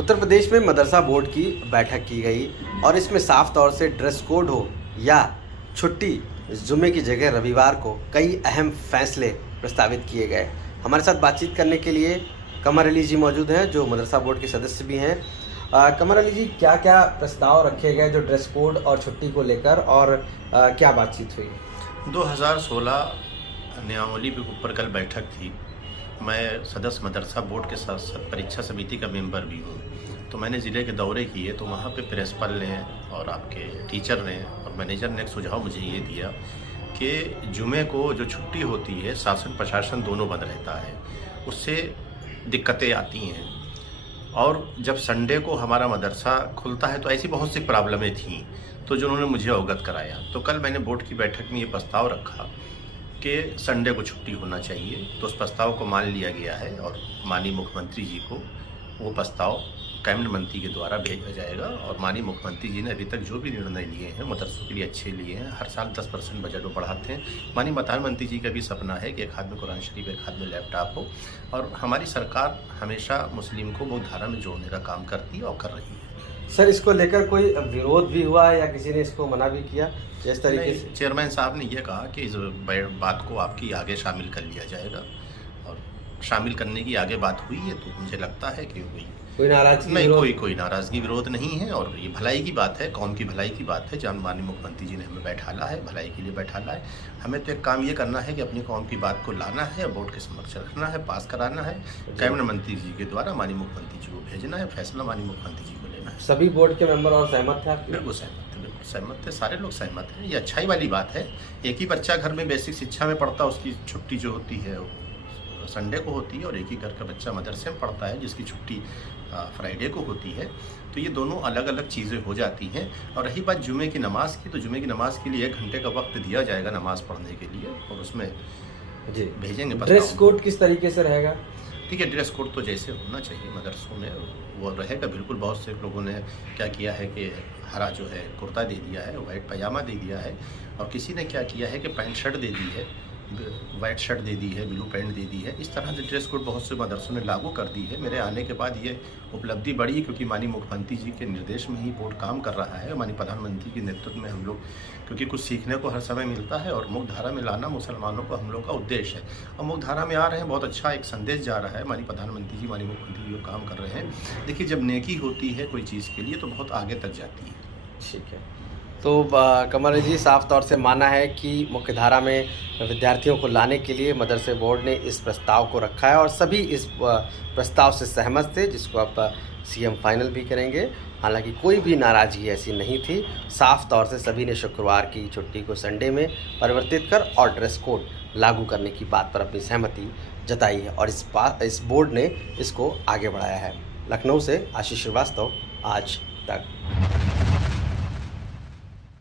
उत्तर प्रदेश में मदरसा बोर्ड की बैठक की गई और इसमें साफ तौर से ड्रेस कोड हो या छुट्टी जुम्मे की जगह रविवार को कई अहम फैसले प्रस्तावित किए गए। हमारे साथ बातचीत करने के लिए कमर अली जी मौजूद हैं, जो मदरसा बोर्ड के सदस्य भी हैं। कमर अली जी, क्या क्या प्रस्ताव रखे गए जो ड्रेस कोड और छुट्टी को लेकर, और क्या बातचीत हुई? 2016 नियमावली के ऊपर कल बैठक थी। मैं सदस्य मदरसा बोर्ड के साथ साथ परीक्षा समिति का मेंबर भी हूँ। तो मैंने ज़िले के दौरे किए तो वहाँ पे प्रिंसिपल ने और आपके टीचर ने और मैनेजर ने एक सुझाव मुझे ये दिया कि जुमे को जो छुट्टी होती है, शासन प्रशासन दोनों बंद रहता है, उससे दिक्कतें आती हैं। और जब संडे को हमारा मदरसा खुलता है तो ऐसी बहुत सी प्रॉब्लमें थीं, तो जो उन्होंने मुझे अवगत कराया। तो कल मैंने बोर्ड की बैठक में ये प्रस्ताव रखा कि संडे को छुट्टी होना चाहिए। तो उस प्रस्ताव को मान लिया गया है और माननीय मुख्यमंत्री जी को वो प्रस्ताव कैबिनेट मंत्री के द्वारा भेजा जाएगा। और माननीय मुख्यमंत्री जी ने अभी तक जो भी निर्णय लिए हैं मदरसों के लिए अच्छे लिए हैं। हर साल 10% बजट वो बढ़ाते हैं। माननीय प्रधानमंत्री जी का भी सपना है कि एक हाथ में कुरान शरीफ, एक हाथ में लैपटॉप हो। और हमारी सरकार हमेशा मुस्लिम को मुख्यधारा में जोड़ने का काम करती है और कर रही है। सर, इसको लेकर कोई विरोध भी हुआ है या किसी ने इसको मना भी किया जिस तरीके से? चेयरमैन साहब ने यह कहा कि इस बात को आपकी आगे शामिल कर लिया जाएगा, और शामिल करने की आगे बात हुई है। तो मुझे लगता है कि कोई नाराजगी नहीं, कोई नाराजगी विरोध नहीं है। और ये भलाई की बात है, कौम की भलाई की बात है। जहाँ माननीय मुख्यमंत्री जी ने हमें बैठाला है, भलाई के लिए बैठाला है। हमें तो एक काम ये करना है कि अपनी कौम की बात को लाना है, बोर्ड के समक्ष रखना है, पास कराना है, कैबिनेट मंत्री जी के द्वारा माननीय मुख्यमंत्री जी को भेजना है, फैसला माननीय मुख्यमंत्री जी को लेना है। सभी बोर्ड के मेंबर और सहमत थे? बिल्कुल सहमत थे, सारे लोग सहमत हैं। ये अच्छाई वाली बात है। एक ही बच्चा घर में बेसिक शिक्षा में पढ़ता, उसकी छुट्टी जो होती है संडे को होती है, और एक ही घर का बच्चा मदरसे में पढ़ता है जिसकी छुट्टी फ्राइडे को होती है। तो ये दोनों अलग अलग चीज़ें हो जाती हैं। और रही बात जुमे की नमाज़ की, तो जुमे की नमाज़ के लिए 1 घंटे का वक्त दिया जाएगा नमाज़ पढ़ने के लिए, और उसमें जी भेजेंगे। ड्रेस कोड किस तरीके से रहेगा? ठीक है, ड्रेस कोड तो जैसे होना चाहिए मदरसों में वो रहेगा बिल्कुल। बहुत से लोगों ने क्या किया है कि हरा जो है कुर्ता दे दिया है, वाइट पजामा दे दिया है, और किसी ने क्या किया है कि पैंट शर्ट दे दी है, वाइट शर्ट दे दी है, ब्लू पैंट दे दी है। इस तरह से ड्रेस कोड बहुत से मदरसों ने लागू कर दी है। मेरे आने के बाद ये उपलब्धि बढ़ी, क्योंकि माननीय मुख्यमंत्री जी के निर्देश में ही बोर्ड काम कर रहा है। माननीय प्रधानमंत्री के नेतृत्व में हम लोग, क्योंकि कुछ सीखने को हर समय मिलता है, और मुख्यधारा में लाना मुसलमानों को हम लोग का उद्देश्य है। और मुख्यधारा में आ रहे हैं, बहुत अच्छा एक संदेश जा रहा है। माननीय प्रधानमंत्री जी, माननीय मुख्यमंत्री जी काम कर रहे हैं। देखिए, जब नेकी होती है कोई चीज़ के लिए तो बहुत आगे तक जाती है। ठीक है। तो कमर जी, साफ तौर से माना है कि मुख्यधारा में विद्यार्थियों को लाने के लिए मदरसे बोर्ड ने इस प्रस्ताव को रखा है, और सभी इस प्रस्ताव से सहमत थे, जिसको अब सीएम फाइनल भी करेंगे। हालांकि कोई भी नाराज़गी ऐसी नहीं थी। साफ तौर से सभी ने शुक्रवार की छुट्टी को संडे में परिवर्तित कर और ड्रेस कोड लागू करने की बात पर अपनी सहमति जताई है, और इस बोर्ड ने इसको आगे बढ़ाया है। लखनऊ से आशीष श्रीवास्तव, आज तक।